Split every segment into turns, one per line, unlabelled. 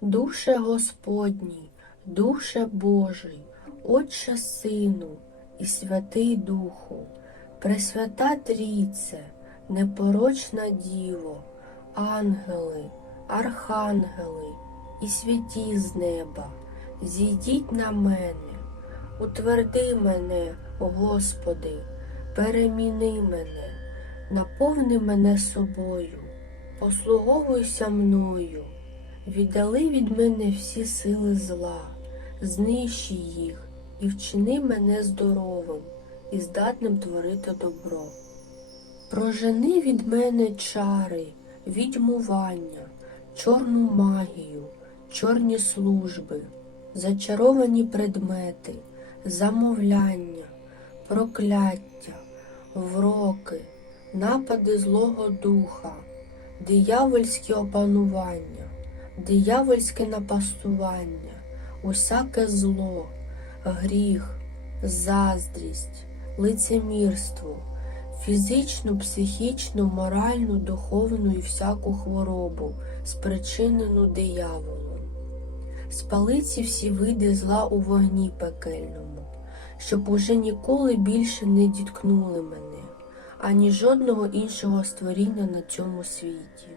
Душе Господній, Душе Божий, Отче Сину і Святий Духу, Пресвята Трійце, непорочна Діво, ангели, архангели і святі з неба, зійдіть на мене, утверди мене, Господи, переміни мене, наповни мене собою, послуговуйся мною, віддали від мене всі сили зла, знищи їх і вчини мене здоровим і здатним творити добро. Прожени від мене чари, відьмування, чорну магію, чорні служби, зачаровані предмети, замовляння, прокляття, вроки, напади Злого Духа, диявольські опанування, диявольське напастування, усяке зло, гріх, заздрість, лицемірство, фізичну, психічну, моральну, духовну і всяку хворобу, спричинену дияволом. Спали всі види зла у вогні пекельному, щоб уже ніколи більше не діткнули мене, ані жодного іншого створіння на цьому світі.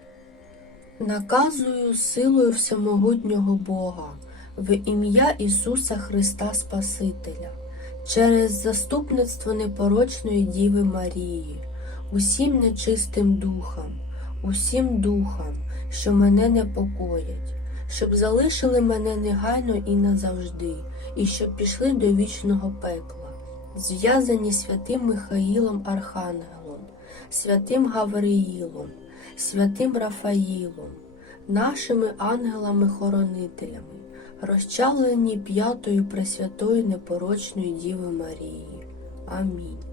Наказую силою всемогутнього Бога в ім'я Ісуса Христа Спасителя, через заступництво непорочної Діви Марії, усім нечистим духам, усім духам, що мене непокоять, щоб залишили мене негайно і назавжди, і щоб пішли до вічного пекла, зв'язані святим Михаїлом Архангелом, святим Гавриїлом, святим Рафаїлом, нашими ангелами-хоронителями, розчалені п'ятою Пресвятої непорочної Діви Марії. Амінь.